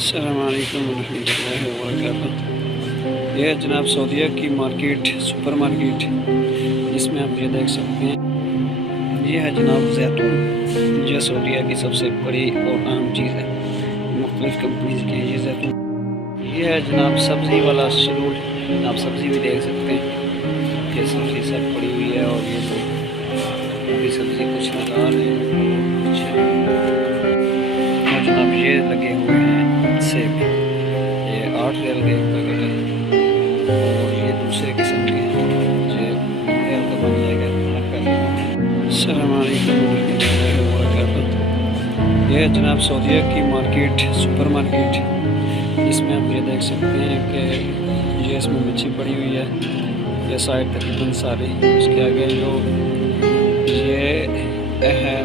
अस्सलाम वालेकुम रहमतुल्लाहि व बरकातुहू। यह जनाब सऊदीया की मार्केट सुपर मार्केट, जिसमें आप ये देख सकते हैं। ये है जनाब जैतून, जो सऊदीया की सबसे बड़ी और अहम चीज़ है। मुख्तलिफ कंपनीज के ये जैतून। ये है जनाब सब्ज़ी वाला शेड्यूल, आप सब्ज़ी भी देख सकते हैं। ये सब्ज़ी सब पड़ी हुई है और ये अभी सब्ज़ी कुछ लगा रहे हैं, और जनाब ये लगे हुए हैं सेब। ये 8 रियाल का एक पैकेट है, और ये दूसरे किस्म के हैं जो रियाल का बन जाएगा पैकेट। अस्सलाम वालेकुम रहमतुल्लाहि व बरकातुहू। ये है जनाब सऊदीया की मार्केट सुपर मार्केट, जिसमें आप ये देख सकते हैं कि ये इसमें मच्छी पड़ी हुई है। ये साइड तकरीबन सारी, उसके आगे जो ये है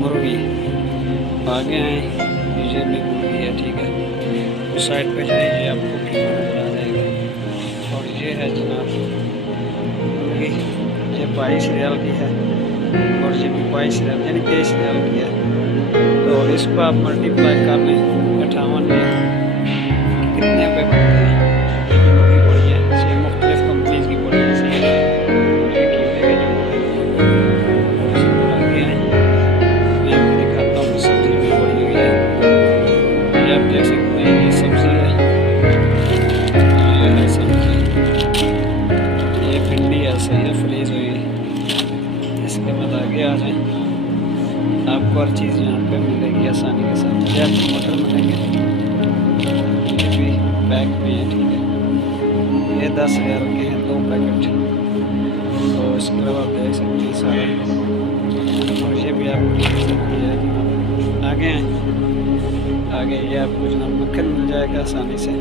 मुर्गी, आगे हैं ये भी मुर्गी है, ठीक है। उस साइड पे जाइए आपको नजर आ जाएगा। और ये है जनाब मुर्गी, ये 22 रियाल की है, और ये भी 22 रियाल यानी 23 रियाल की है। तो इसको आप मल्टीप्लाई कर लें 58 में कितने पे बनते हैं। ये भी मुर्गी बड़ी है, ये मुख्तलिफ कंपनीज की बड़ी है। देख सकते हैं ये सब्ज़ी है, ये है सब्ज़ी, ये भिंडी है, सही है, फ्रीज हुई है। इसके बाद आगे आ जाए, आपको हर चीज़ यहाँ पे मिलेगी आसानी के साथ। ये आपको मटर मिलेंगे, ये भी पैक में है, ठीक है। ये 10 रियाल के हैं 2 पैकेट। तो इसके अलावा आप देख सकते हैं सारा, और ये भी आपको देख सकते हैं। आगे हैं, आगे ये आपको जनाब मक्खन मिल जाएगा आसानी से।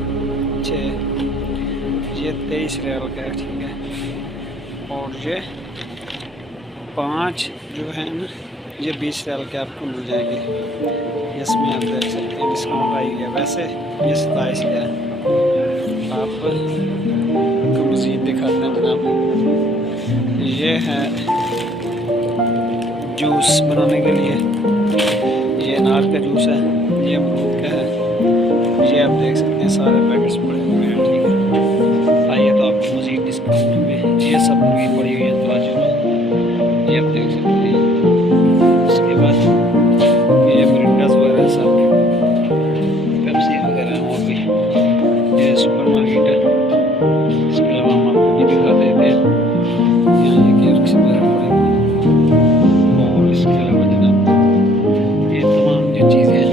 ये 23 रियाल का है, ठीक है। और ये 5 जो है ना, ये 20 रियाल के आपको मिल जाएंगे। इसमें आप देख सकते हैं डिस्काउंट आई है। वैसे ये 27 का है। आपको मज़ीद दिखाते हैं जनाब। ये है जूस बनाने के लिए, ये अनार का जूस है, ये अमरूद का है। ये आप देख सकते हैं सारे पैकेट्स पड़े हुए हैं, ठीक है। आइए तो आपको मज़ीद डिस्काउंट में ये सब मुर्गी पड़ी हुई है तराजू में, ये आप देख सकते हैं। उसके बाद ये मिरिंडास वगैरह सब, पेप्सी वगैरह, और भी ये सुपर मार्केट है। इसके अलावा हम आपको ये दिखा देते हैं, यहाँ ये केक्स वगैरह पड़े हुए हैं। और इसके अलावा जनाब ये तमाम जो चीज़ें हैं,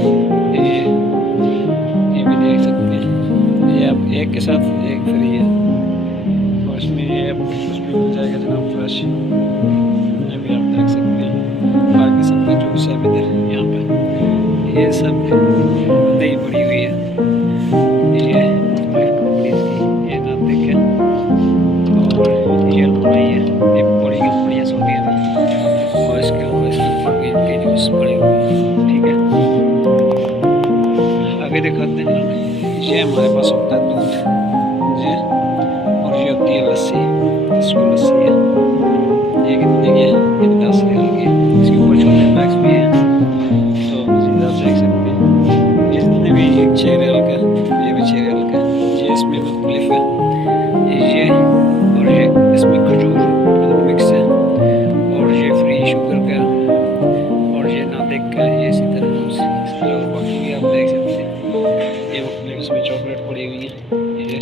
ये भी देख सकते हैं। ये आप एक के साथ एक फ्री है, और इसमें ये आपको जूस भी मिल जाएगा जनाब फ्रेश। ये भी आप देख सकते हैं। बाकी सब का जूस है इधर, यहाँ पे ये सब दही पड़ी हुई है। ये कंपनीज की, ये ना देखें। और ये बनाई है, ये बड़ी कंपनी है सऊदीया में। और इसके अलावा इसमें मार्केट के जूस पड़े हुए हैं, ठीक है। आगे दिखाते हैं जनाब। ये हमारे पास होता है दूध, ये, और ये होती है लस्सी। इसको लस्सी है, ये कितने की है? ये 10 रियाल की है। इसके ऊपर छोटे पैक्स भी हैं, तो मज़ीद आप देख सकते हैं। ये जितने भी 6 रियाल का, ये भी 6 रियाल का। ये इसमें मुख्तलिफ है, ये और ये इसमें खजूर दूध मिक्स है, और ये फ्री शुगर का, और ये नादिक का, ये इसी तरह। इसके अलावा बाकी भी आप देख सकते हैं। ये मुख्तलिफ इसमें चॉकलेट पड़ी हुई है, ये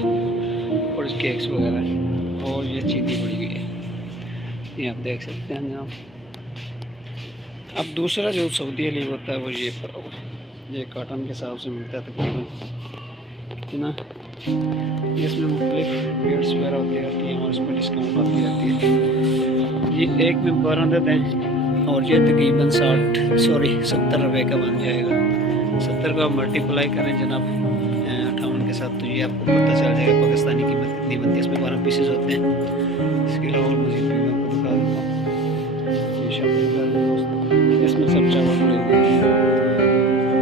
और केक्स वगैरह, और ये चीनी पड़ी हुई है, ये आप देख सकते हैं जनाब। अब दूसरा जो सऊदी लीग होता है वो ये पड़ा हुआ है। ये कॉटन के हिसाब से मिलता है तकरीबन कितना। इसमें मुख्तलिफ रेट्स वगैरह होती रहती हैं, और इसमें डिस्काउंट आती रहती है। ये एक में 12 देते हैं, और ये तकरीबन 70 रुपये का बन जाएगा। 70 का मल्टीप्लाई करें जनाब 58 के साथ, तो ये आपको पता चल जाएगा पाकिस्तानी कीमत कितनी बनती है। इसमें 12 पीसेज होते हैं। इसके अलावा और मज़ीद भी मैं आपको दिखा दूँगा। इसमें सब चावल पड़े हुए हैं,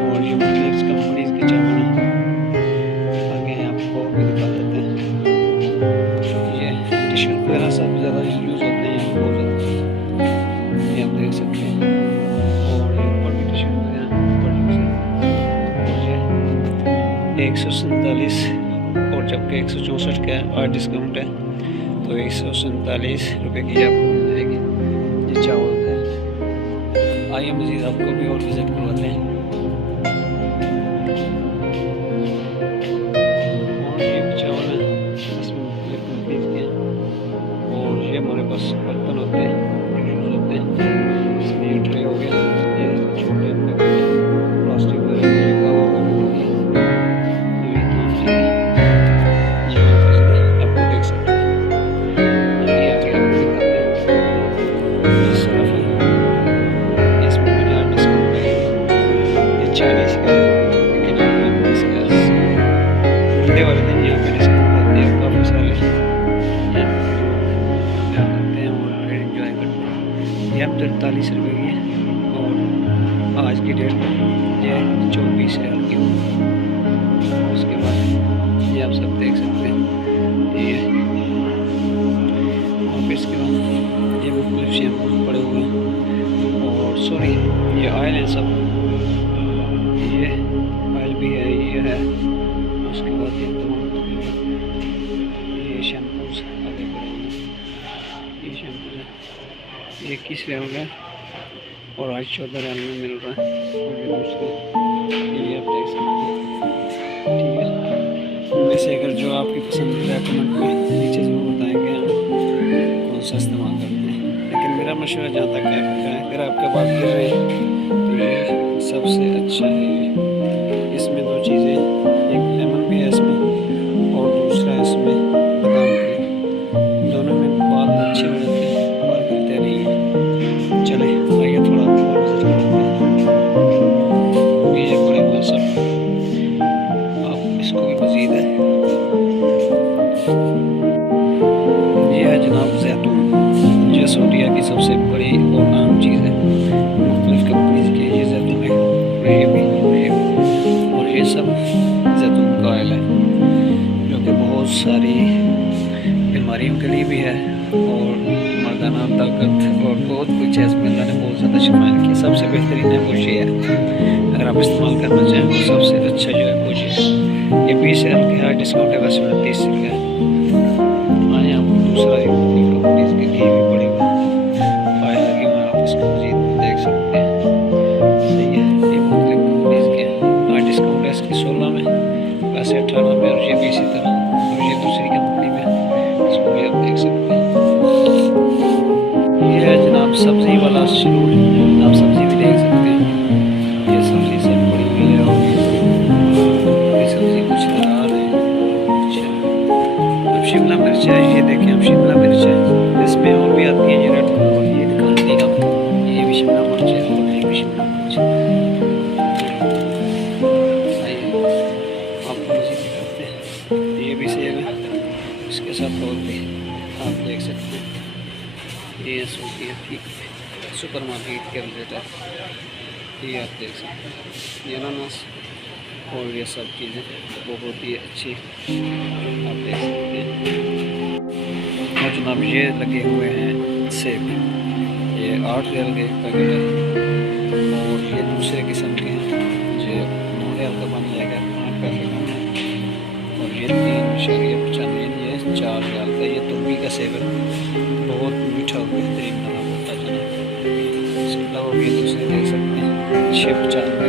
और ये मुख्तलिफ कंपनीज के चावल हैं। आगे आपको भी दिखा देते हैं। ये टिश्यू वगैरह सब ज़्यादा यूज़ होते हैं बहुत ज़्यादा, ये आप देख सकते हैं। और ये ऊपर भी टिश्यू वगैरह ऊपर यूज़ है। 147 और जबकि 164 का 8 डिस्काउंट है तो 147 रुपये की आपको मिल जाएगी ये चावल है। आइए मज़ीद आपको भी और विज़िट करवाते हैं। और ये चावल है इसमें मुख्तलिफ कंपनीज के हैं और ये हमारे पास बर्तन होते हैं यूज़ होते हैं। इसमें ये ट्रे हो गया, ये छोटे प्लास्टिक वगैरह वाले दिन यहाँ पे डिस्काउंट आते हैं काफ़ी सारे क्या करते हैं और फिर इंजॉय करते हैं। ये अब 43 रुपये की है और आज की डेट में ये 24 रियाल की होगी। उसके बाद ये आप सब देख सकते हैं ये और फिर इसके बाद ये मुख्तलिफ शैम्पू पड़े हुए हैं और सॉरी ये ऑयल है सब, ये ऑयल भी है ये है। उसके बाद ये शैम्पूज आगे पड़े हुए हैं, ये शैम्पू है 21 रियाल का और आज 14 रियाल में मिल रहा है। और ये दूसरे ये आप देख सकते हैं, ठीक है। उनमें से अगर जो आपकी पसंद है कमेंट में नीचे ज़रूर बताएंगे हम कौन सा इस्तेमाल करते हैं। लेकिन मेरा मशवरा जहाँ तक है अगर आपके बात गिर रहे हैं तो ये सबसे अच्छा है। इसमें दो चीज़ें, एक लेमन भी है इसमें और दूसरा इसमें बादाम भी, दोनों में बाल अच्छे हो जाते हैं, बाल गिरते नहीं हैं। चले आइए थोड़ा और विजिट करते हैं। ये बड़े हुए सब आप इसको भी मज़ीद है। ये है जनाब जैतून, जो सऊदीया की सबसे बड़ी और अहम चीज़ है। मुख्तलिफ कंपनीज के ये जैतून है और ये सब जैतून का ऑयल है जो कि बहुत सारी बीमारियों के लिए भी है और मर्दाना ताकत और बहुत कुछ है इसमें। अल्लाह ने बहुत ज़्यादा शिफायत की। सबसे बेहतरीन है वो ये है, अगर आप इस्तेमाल करना चाहें तो सबसे अच्छा जो है वो ये है। ये 20 रियाल के है, डिस्काउंट है वैसे 30 रुपये। हाँ यहाँ पर दूसरा कंपनीज के घी भी पड़े हुए ऑयल लगे हुए हैं, आप इसको मज़ीद देख सकते हैं। सही है, ये मुख्तलिफ कंपनीज के आज डिस्काउंट है इसकी 16 में, वैसे 18 में और ये भी इसी तरह। और ये दूसरी कंपनी में, इसको भी आप देख सकते हैं। ये है जनाब सब्ज़ी वाला शेड्यूल, आप सब्ज़ी भी देख सकते हैं। ये सब्ज़ी सब पड़ी हुई है और ये सब्ज़ी कुछ लगा रहे हैं। अच्छा अब शिमला मिर्च है, ये देखें अब शिमला मिर्च है, इसमें और भी आती है ये रेड कलर, ये दिखा दी आपको, ये भी शिमला मिर्च है और ये भी शिमला मिर्च है। आपको मज़ीद दिखाते हैं, ये भी सेब है, इसके साथ और भी आप देख सकते हैं। ये सूदिया ठीक सुपर मार्केट के अंदर है, ये आप देख सकते हैं। ये अनानास और ये सब चीज़ें बहुत ही अच्छी आप देख सकते हैं। और जनाब ये लगे हुए हैं सेब, ये 8 रियाल के पैकेट है और ये दूसरे किस्म के हैं जो 9 रियाल का बन जाएगा 8 पैकेट में। और ये 3.95 ये 4 रियाल का। ये तुर्की का सेब है, बहुत मीठा और बेहतरीन बना होता है जनाब। इसके अलावा भी दूसरे देख सकते हैं 6.95